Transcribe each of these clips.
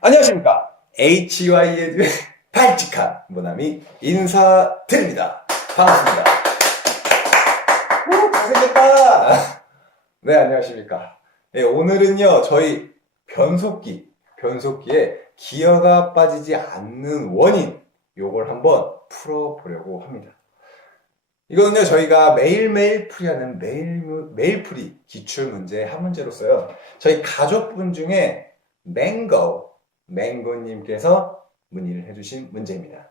안녕하십니까. HY의 발칙한 모나미 인사드립니다. 반갑습니다. 잘생겼다. 네, 안녕하십니까. 네, 오늘은요, 저희 변속기에 기어가 빠지지 않는 원인, 요걸 한번 풀어보려고 합니다. 이거는요, 저희가 매일매일 풀이하는 매일풀이 기출문제 한 문제로서요, 저희 가족분 중에 맹고님께서 문의를 해주신 문제입니다.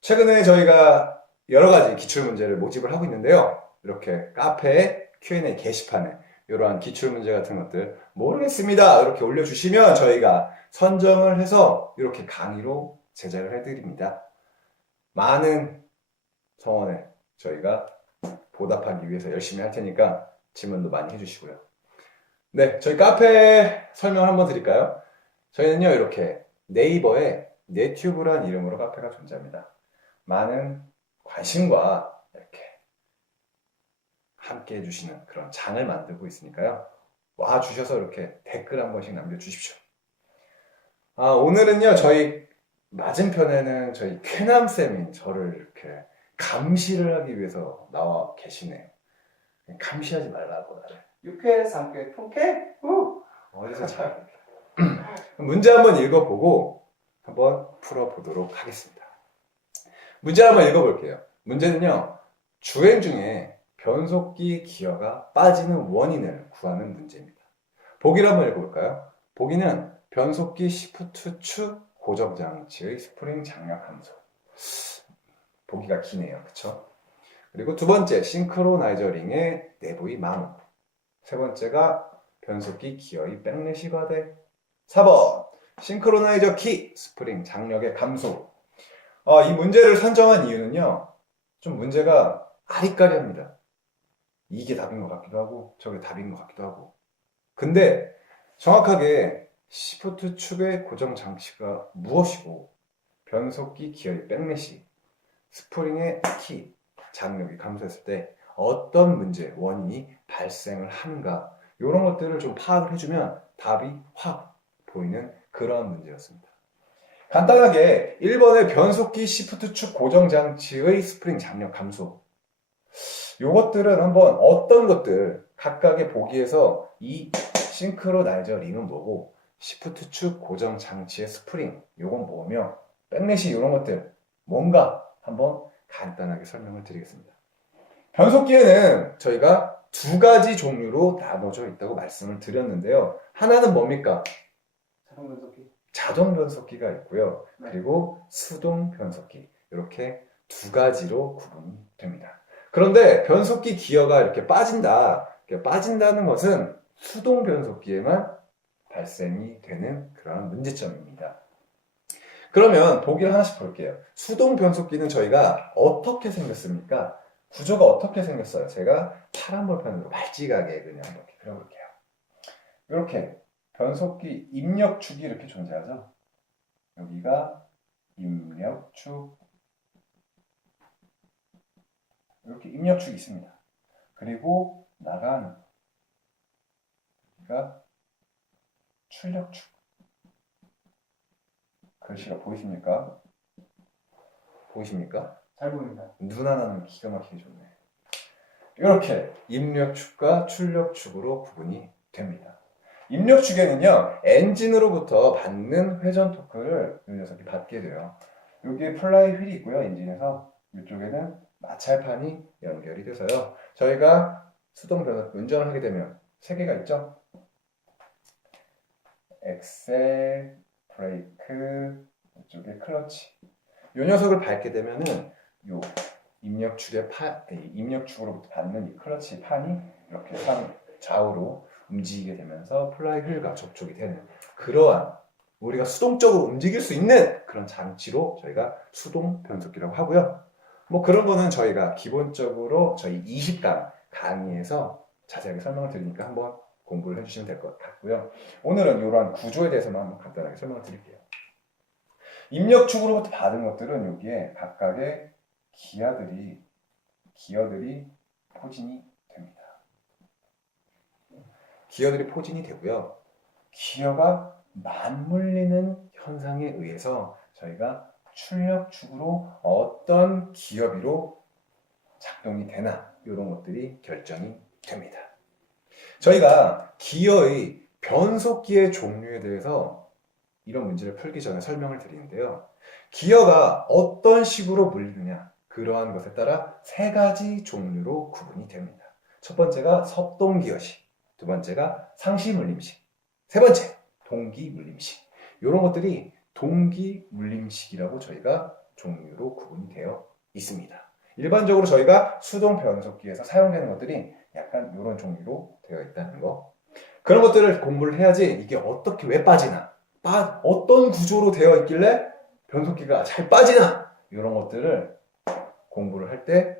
최근에 저희가 여러 가지 기출문제를 모집을 하고 있는데요, 이렇게 카페에 Q&A 게시판에 이러한 기출문제 같은 것들 모르겠습니다 이렇게 올려주시면 저희가 선정을 해서 이렇게 강의로 제작을 해드립니다. 많은 성원에 저희가 보답하기 위해서 열심히 할 테니까 질문도 많이 해주시고요. 네, 저희 카페 설명 한번 드릴까요? 저희는요, 이렇게 네이버에 네튜브란 이름으로 카페가 존재합니다. 많은 관심과 이렇게 함께 해주시는 그런 장을 만들고 있으니까요. 와주셔서 이렇게 댓글 한 번씩 남겨주십시오. 오늘은요, 저희 맞은편에는 저희 쾌남쌤이 저를 이렇게 감시를 하기 위해서 나와 계시네요. 감시하지 말라고 나를. 육회, 삼회, 통회? 어디서 잘. 문제 한번 읽어보고 한번 풀어보도록 하겠습니다. 문제 한번 읽어볼게요. 문제는요, 주행 중에 변속기 기어가 빠지는 원인을 구하는 문제입니다. 보기를 한번 읽어볼까요? 보기는 변속기 시프트 축 고정장치의 스프링 장력 감소. 보기가 기네요. 그쵸? 그리고 두 번째, 싱크로나이저 링의 내부의 마모. 세 번째가 변속기 기어의 백래시 과대. 4번, 싱크로나이저 키 스프링 장력의 감소. 이 문제를 선정한 이유는요, 좀 문제가 아리까리합니다. 이게 답인 것 같기도 하고 저게 답인 것 같기도 하고. 근데 정확하게 시프트 축의 고정 장치가 무엇이고 변속기 기어의 백래시, 스프링의 키, 장력이 감소했을 때 어떤 문제, 원인이 발생을 하는가, 이런 것들을 좀 파악을 해주면 답이 확 보이는 그런 문제였습니다. 간단하게 1번의 변속기 시프트 축 고정 장치의 스프링 장력 감소. 요것들은 한번 어떤 것들 각각의 보기에서 이 싱크로나이저 링은 뭐고 시프트 축 고정 장치의 스프링 요건 뭐며 백래시 이런 것들 뭔가 한번 간단하게 설명을 드리겠습니다. 변속기에는 저희가 두 가지 종류로 나눠져 있다고 말씀을 드렸는데요. 하나는 뭡니까? 자동 변속기. 자동 변속기가 있고요. 그리고 수동 변속기. 이렇게 두 가지로 구분이 됩니다. 그런데 변속기 기어가 이렇게 빠진다. 이렇게 빠진다는 것은 수동 변속기에만 발생이 되는 그런 문제점입니다. 그러면 보기를 하나씩 볼게요. 수동 변속기는 저희가 어떻게 생겼습니까? 구조가 어떻게 생겼어요? 제가 파란 볼펜으로 말찌가게 그냥 이렇게 그려볼게요. 이렇게 변속기 입력축이 이렇게 존재하죠. 여기가 입력축, 이렇게 입력축이 있습니다. 그리고 나가는 여기가 출력축. 글씨가 보이십니까? 보이십니까? 잘 보입니다. 눈 하나는 기가 막히게 좋네. 이렇게 입력축과 출력축으로 구분이 됩니다. 입력축에는요, 엔진으로부터 받는 회전 토크를 이 녀석이 받게 돼요. 여기에 플라이 휠이 있고요, 엔진에서. 이쪽에는 마찰판이 연결이 돼서요. 저희가 수동 변속 운전을 하게 되면 세 개가 있죠? 엑셀, 브레이크, 이쪽에 클러치. 이 녀석을 밟게 되면은 요 입력축으로부터 받는 이 클러치 판이 이렇게 좌우로 움직이게 되면서 플라이 휠과 접촉이 되는 그러한 우리가 수동적으로 움직일 수 있는 그런 장치로 저희가 수동 변속기라고 하고요. 뭐 그런 거는 저희가 기본적으로 저희 20강 강의에서 자세하게 설명을 드리니까 한번 공부를 해주시면 될 것 같고요. 오늘은 이러한 구조에 대해서만 한번 간단하게 설명을 드릴게요. 입력축으로부터 받은 것들은 여기에 각각의 기어들이 포진이 됩니다. 기어들이 포진이 되고요. 기어가 맞물리는 현상에 의해서 저희가 출력축으로 어떤 기어비로 작동이 되나 이런 것들이 결정이 됩니다. 저희가 기어의 변속기의 종류에 대해서 이런 문제를 풀기 전에 설명을 드리는데요. 기어가 어떤 식으로 물리느냐 그러한 것에 따라 세 가지 종류로 구분이 됩니다. 첫 번째가 협동기어식, 두 번째가 상시물림식, 세 번째 동기물림식. 이런 것들이 동기물림식이라고 저희가 종류로 구분이 되어 있습니다. 일반적으로 저희가 수동 변속기에서 사용되는 것들이 약간 이런 종류로 되어 있다는 거. 그런 것들을 공부를 해야지 이게 어떻게 왜 빠지나, 어떤 구조로 되어 있길래 변속기가 잘 빠지나 이런 것들을 공부를 할 때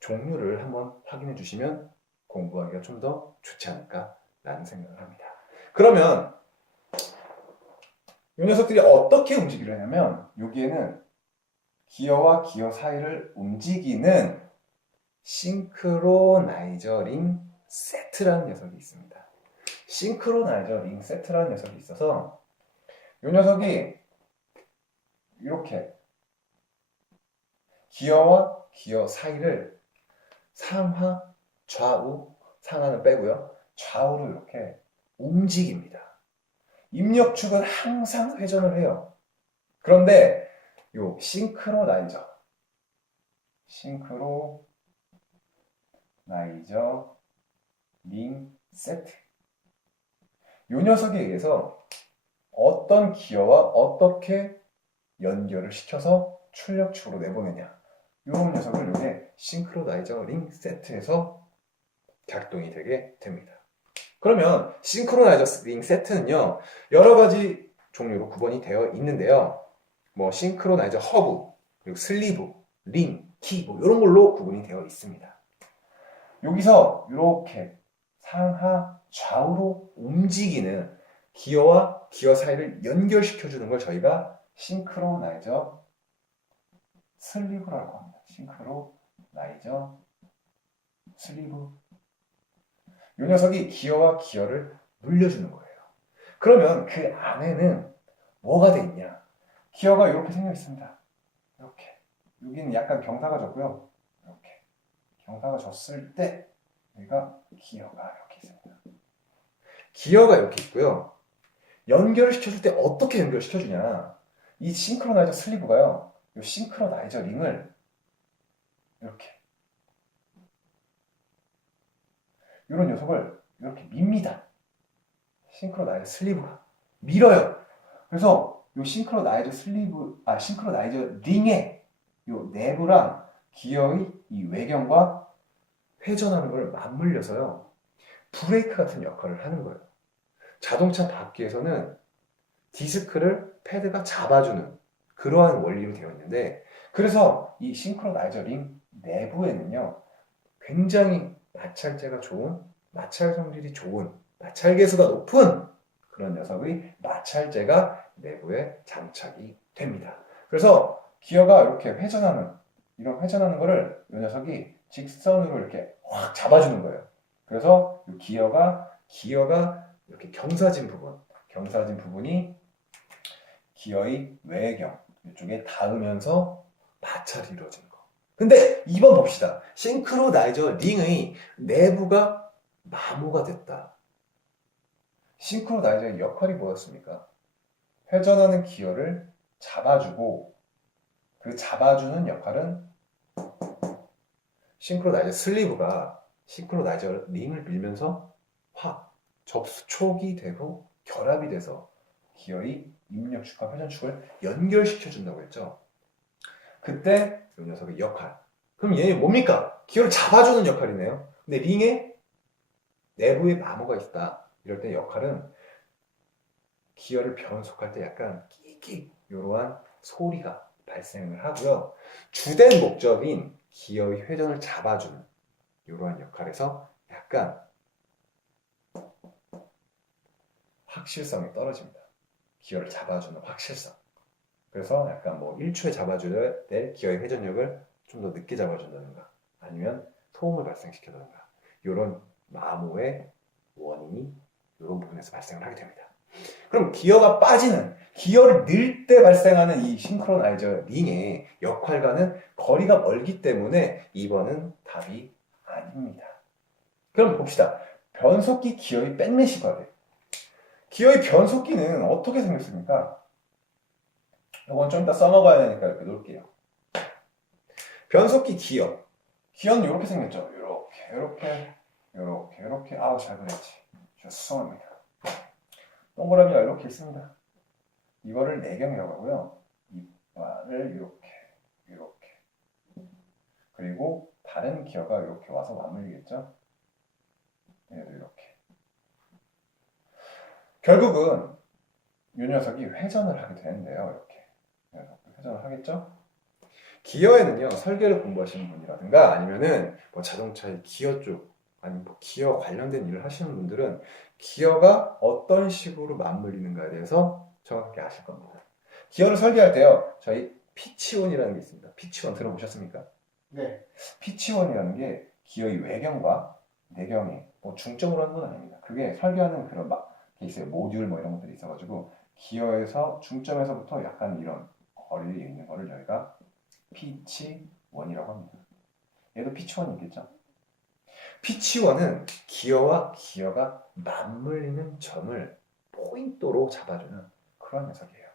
종류를 한번 확인해 주시면 공부하기가 좀 더 좋지 않을까라는 생각을 합니다. 그러면 이 녀석들이 어떻게 움직이려 하냐면 여기에는 기어와 기어 사이를 움직이는 싱크로나이저 링 세트라는 녀석이 있습니다. 싱크로나이저 링 세트라는 녀석이 있어서 이 녀석이 이렇게 기어와 기어 사이를 상하, 좌우, 상하는 빼고요. 좌우로 이렇게 움직입니다. 입력축은 항상 회전을 해요. 그런데 요 싱크로나이저 링 세트 요 녀석에 의해서 어떤 기어와 어떻게 연결을 시켜서 출력축으로 내보내냐 이런 녀석을 요게 싱크로나이저 링 세트에서 작동이 되게 됩니다. 그러면 싱크로나이저 링 세트는요 여러 가지 종류로 구분이 되어 있는데요. 뭐 싱크로나이저 허브, 그리고 슬리브, 링, 키 뭐 이런 걸로 구분이 되어 있습니다. 여기서 이렇게 상하 좌우로 움직이는 기어와 기어 사이를 연결시켜주는 걸 저희가 싱크로나이저 슬리브라고 합니다. 싱크로나이저 슬리브. 이 녀석이 기어와 기어를 물려주는 거예요. 그러면 그 안에는 뭐가 돼 있냐? 기어가 이렇게 생겨 있습니다. 이렇게. 여기는 약간 경사가 졌고요. 이렇게. 경사가 졌을 때 여기가 기어가 이렇게 있습니다. 기어가 이렇게 있고요. 연결을 시켜줄 때 어떻게 연결시켜주냐? 이 싱크로나이저 슬리브가요. 이 싱크로나이저 링을 이렇게 이런 녀석을 이렇게 밉니다. 싱크로나이저 슬리브가 밀어요. 그래서 이 싱크로나이저 링의 이 내부랑 기어의 이 외경과 회전하는 걸 맞물려서요. 브레이크 같은 역할을 하는 거예요. 자동차 바퀴에서는 디스크를 패드가 잡아주는 그러한 원리로 되어 있는데 그래서 이 싱크로나이저 링 내부에는요. 굉장히 마찰재가 좋은, 마찰 성질이 좋은, 마찰 계수가 높은 그런 녀석의 마찰재가 내부에 장착이 됩니다. 그래서 기어가 이렇게 이런 회전하는 거를 이 녀석이 직선으로 이렇게 확 잡아주는 거예요. 그래서 이 기어가 이렇게 경사진 부분이 기어의 외경 이쪽에 닿으면서 마찰이 이루어지는 거. 근데 이번 봅시다. 싱크로나이저 링의 내부가 마모가 됐다. 싱크로나이저의 역할이 뭐였습니까? 회전하는 기어를 잡아주고 그 잡아주는 역할은 싱크로나이저 슬리브가 싱크로나이저 링을 밀면서 확 접촉이 되고 결합이 돼서 기어의 입력축과 회전축을 연결시켜준다고 했죠. 그때 이 녀석의 역할. 그럼 얘는 뭡니까? 기어를 잡아주는 역할이네요. 근데 링에 내부에 마모가 있다. 이럴 때 역할은 기어를 변속할 때 약간 끼익 이러한 소리가 발생을 하고요. 주된 목적인 기어의 회전을 잡아주는 이러한 역할에서 약간 확실성이 떨어집니다. 기어를 잡아주는 확실성. 그래서 약간 뭐 1초에 잡아줘야 될 기어의 회전력을 좀 더 늦게 잡아준다든가 아니면 소음을 발생시켜다든가 이런 마모의 원인이 이런 부분에서 발생을 하게 됩니다. 그럼 기어가 빠지는, 기어를 넣을 때 발생하는 이 싱크로나이저 링의 역할과는 거리가 멀기 때문에 2번은 답이 아닙니다. 그럼 봅시다. 변속기 기어의 백내시 과대. 기어의 변속기는 어떻게 생겼습니까? 이건 좀 이따 써먹어야 되니까 이렇게 놓을게요. 변속기 기어. 기어는 이렇게 생겼죠. 이렇게. 아우, 잘 그렸지. 죄송합니다. 동그라미가 이렇게 있습니다. 이거를 내경이라고 하고요. 이빨을 이렇게. 그리고 다른 기어가 이렇게 와서 맞물리겠죠. 얘도 이렇게. 결국은 이 녀석이 회전을 하게 되는데요. 이렇게. 회전을 하겠죠? 기어에는요, 설계를 공부하시는 분이라든가 아니면은 뭐 자동차의 기어 쪽, 아니면 뭐 기어 관련된 일을 하시는 분들은 기어가 어떤 식으로 맞물리는가에 대해서 정확히 아실 겁니다. 기어를 설계할 때요, 저희 피치원이라는 게 있습니다. 피치원 들어보셨습니까? 네. 피치원이라는 게 기어의 외경과 내경이 뭐 중점으로 하는 건 아닙니다. 그게 설계하는 그런 게 있어요. 모듈 뭐 이런 것들이 있어가지고 기어에서 중점에서부터 약간 이런 거리를 있는 거를 저희가 피치원이라고 합니다. 얘도 피치원이 있겠죠? 피치원은 기어와 기어가 맞물리는 점을 포인트로 잡아주는 그런 녀석이에요.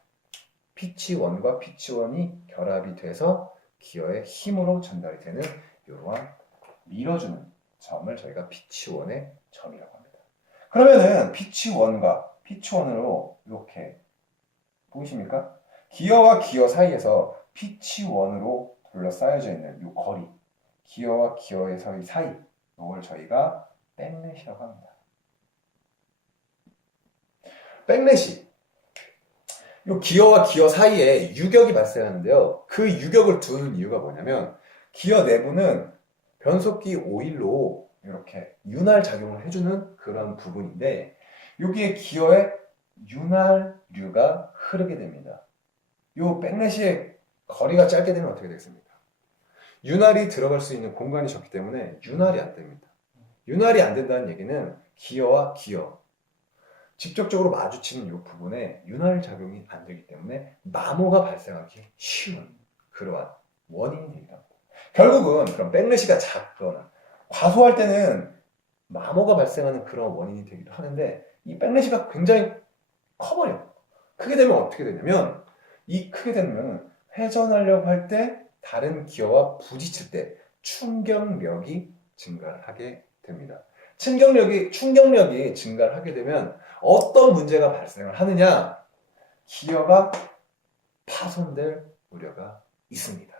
피치원과 피치원이 결합이 돼서 기어의 힘으로 전달이 되는 이러한 밀어주는 점을 저희가 피치원의 점이라고 합니다. 그러면은 피치원과 피치원으로 이렇게 보이십니까? 기어와 기어 사이에서 피치원으로 둘러싸여져 있는 이 거리, 기어와 기어의 사이, 이걸 저희가 백넷이라고 합니다. 백넷이 이 기어와 기어 사이에 유격이 발생하는데요. 그 유격을 두는 이유가 뭐냐면 기어 내부는 변속기 오일로 이렇게 윤활 작용을 해주는 그런 부분인데 여기에 기어에 윤활유가 흐르게 됩니다. 이 백넷의 거리가 짧게 되면 어떻게 되겠습니까? 윤활이 들어갈 수 있는 공간이 적기 때문에 윤활이 안 됩니다. 윤활이 안 된다는 얘기는 기어와 기어 직접적으로 마주치는 이 부분에 윤활 작용이 안 되기 때문에 마모가 발생하기 쉬운 그러한 원인이 되기도 합니다. 결국은 그런 백내시가 작거나 과소할 때는 마모가 발생하는 그런 원인이 되기도 하는데 이 백내시가 굉장히 커버려요. 크게 되면 어떻게 되냐면 이 크게 되면 회전하려고 할 때 다른 기어와 부딪힐 때 충격력이 증가하게 됩니다. 충격력이 증가하게 되면 어떤 문제가 발생을 하느냐? 기어가 파손될 우려가 있습니다.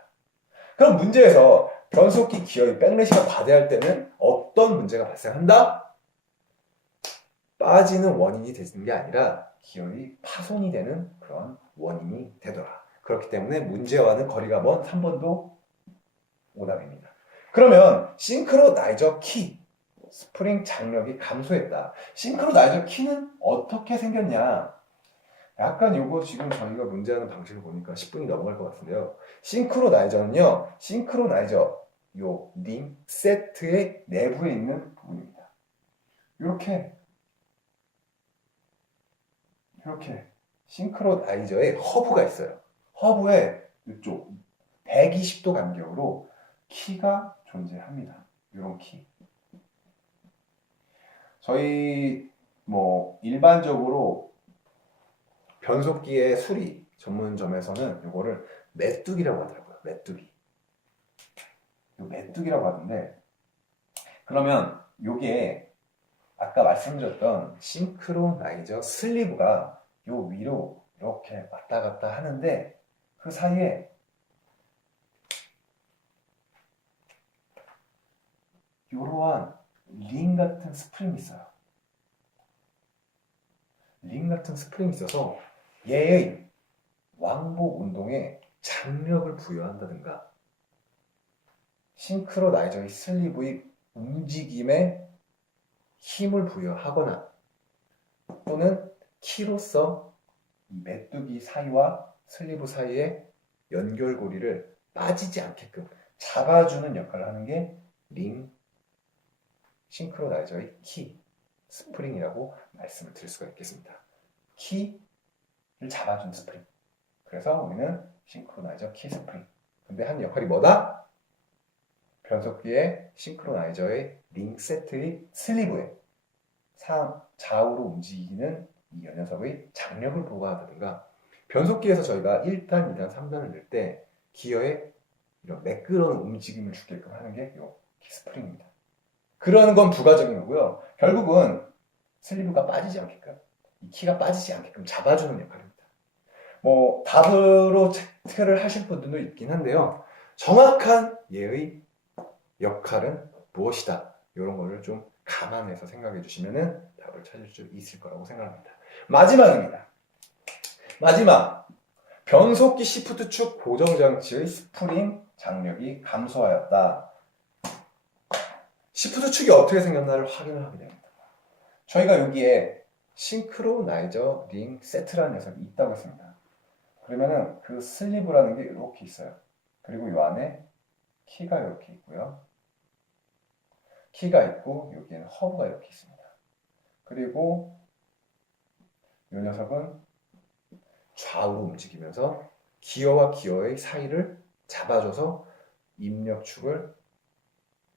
그럼 문제에서 변속기 기어의 백내시가 과대할 때는 어떤 문제가 발생한다? 빠지는 원인이 되는 게 아니라 기어의 파손이 되는 그런 원인이 되더라. 그렇기 때문에 문제와는 거리가 먼 3번도 오답입니다. 그러면 싱크로나이저 키, 스프링 장력이 감소했다. 싱크로나이저 키는 어떻게 생겼냐? 약간 요거 지금 저희가 문제하는 방식을 보니까 10분이 넘어갈 것 같은데요. 싱크로나이저는요, 싱크로나이저 요 링 세트의 내부에 있는 부분입니다. 이렇게 싱크로나이저의 허브가 있어요. 허브에 이쪽 120도 간격으로 키가 존재합니다. 이런 키. 저희 뭐 일반적으로 변속기의 수리 전문점에서는 이거를 메뚜기라고 하더라고요. 메뚜기. 이 메뚜기라고 하던데 그러면 요게 아까 말씀드렸던 싱크로나이저 슬리브가 요 위로 이렇게 왔다 갔다 하는데 그 사이에 이러한 링 같은 스프링이 있어요. 링 같은 스프링이 있어서 얘의 왕복 운동에 장력을 부여한다든가 싱크로나이저의 슬리브의 움직임에 힘을 부여하거나 또는 키로서 메뚜기 사이와 슬리브 사이의 연결고리를 빠지지 않게끔 잡아주는 역할을 하는 게 링 싱크로나이저의 키, 스프링이라고 말씀을 드릴 수가 있겠습니다. 키를 잡아준 스프링. 그래서 우리는 싱크로나이저 키 스프링. 근데 한 역할이 뭐다? 변속기의 싱크로나이저의 링 세트의 슬리브에 좌우로 움직이는 이 녀석의 장력을 부과하다든가, 변속기에서 저희가 1단, 2단, 3단을 넣을 때 기어에 이런 매끄러운 움직임을 주게끔 하는 게 이 키스프링입니다. 그런 건 부가적인 거고요. 결국은 슬리브가 빠지지 않게끔, 이 키가 빠지지 않게끔 잡아주는 역할입니다. 뭐 답으로 체크를 하실 분들도 있긴 한데요. 정확한 얘의 역할은 무엇이다, 이런 거를 좀 감안해서 생각해 주시면 답을 찾을 수 있을 거라고 생각합니다. 마지막입니다. 마지막, 변속기 시프트 축 고정장치의 스프링 장력이 감소하였다. 시프트 축이 어떻게 생겼나를 확인을 하게 됩니다. 저희가 여기에 싱크로나이저 링 세트라는 녀석이 있다고 했습니다. 그러면은 그 슬리브라는 게 이렇게 있어요. 그리고 이 안에 키가 이렇게 있고요. 키가 있고 여기에는 허브가 이렇게 있습니다. 그리고 이 녀석은 좌우로 움직이면서 기어와 기어의 사이를 잡아줘서 입력축을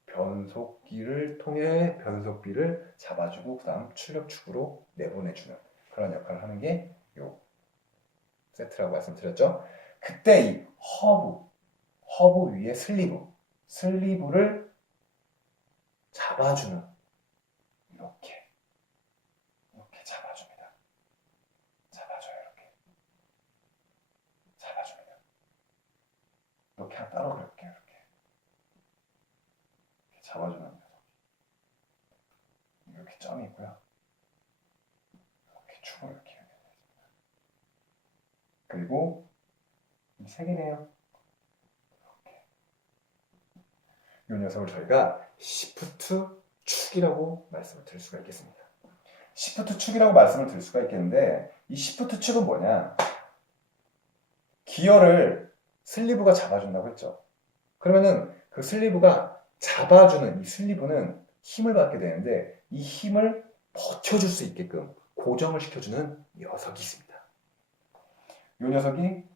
변속기를 통해 변속비를 잡아주고 그 다음 출력축으로 내보내주는 그런 역할을 하는 게 이 세트라고 말씀드렸죠. 그때 이 허브 위에 슬리브를 잡아주는, 이렇게 잡아줍니다. 잡아줘요. 이렇게 잡아줍니다. 이렇게 따로 그릴게요. 이렇게 잡아주는 녀석. 이렇게 점이 있고요. 이렇게 축을 이렇게 연결해줍니다. 그리고 이 세 개네요. 이 녀석을 저희가 시프트 축이라고 말씀을 드릴 수가 있겠습니다. 시프트 축이라고 말씀을 드릴 수가 있겠는데, 이 시프트 축은 뭐냐? 기어를 슬리브가 잡아준다고 했죠. 그러면은 그 슬리브가 잡아주는 이 슬리브는 힘을 받게 되는데, 이 힘을 버텨줄 수 있게끔 고정을 시켜주는 녀석이 있습니다. 이 녀석이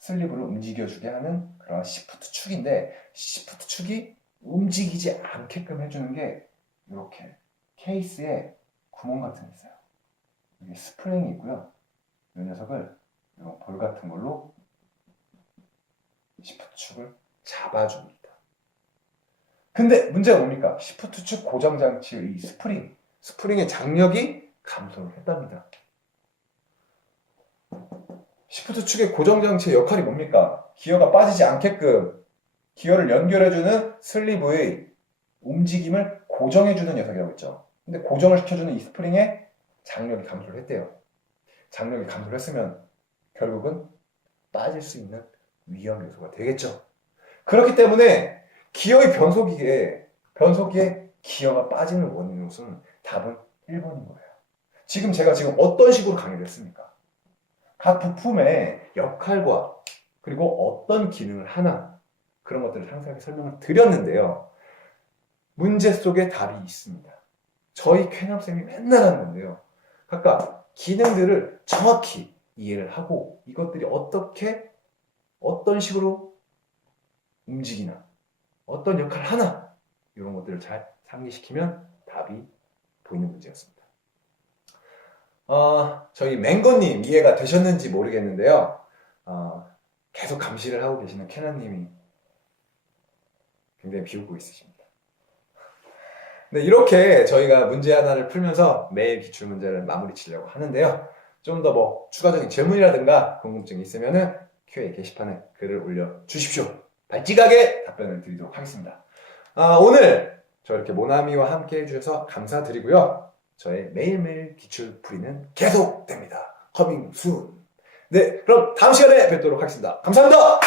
슬리브를 움직여주게 하는 그런 시프트 축인데, 시프트 축이 움직이지 않게끔 해주는 게 이렇게 케이스에 구멍 같은 게 있어요. 여기 스프링이 있고요. 이 녀석을 이런 볼 같은 걸로 시프트 축을 잡아줍니다. 근데 문제가 뭡니까? 시프트 축 고정장치의 이 스프링의 장력이 감소를 했답니다. 시프트 축의 고정장치의 역할이 뭡니까? 기어가 빠지지 않게끔 기어를 연결해주는 슬리브의 움직임을 고정해주는 녀석이라고 했죠. 근데 고정을 시켜주는 이 스프링의 장력이 감소를 했대요. 장력이 감소를 했으면 결국은 빠질 수 있는 위험 요소가 되겠죠. 그렇기 때문에 기어의 변속기에 기어가 빠지는 원인 요소는 답은 1번인 거예요. 제가 어떤 식으로 강의를 했습니까? 각 부품의 역할과 그리고 어떤 기능을 하나, 그런 것들을 상세하게 설명을 드렸는데요. 문제 속에 답이 있습니다. 저희 쾌남쌤이 맨날 하는 건데요. 각각 기능들을 정확히 이해를 하고 이것들이 어떤 식으로 움직이나 어떤 역할을 하나, 이런 것들을 잘 상기시키면 답이 보이는 문제였습니다. 저희 맹거님 이해가 되셨는지 모르겠는데요. 계속 감시를 하고 계시는 캐나님이 굉장히 비웃고 있으십니다. 네, 이렇게 저희가 문제 하나를 풀면서 매일 기출문제를 마무리 치려고 하는데요. 좀 더 추가적인 질문이라든가 궁금증이 있으면은 Q&A 게시판에 글을 올려주십시오. 발찌각에 답변을 드리도록 하겠습니다. 오늘 저 이렇게 모나미와 함께 해주셔서 감사드리고요. 저의 매일매일 기출풀이는 계속됩니다. 커밍 순. 네, 그럼 다음 시간에 뵙도록 하겠습니다. 감사합니다.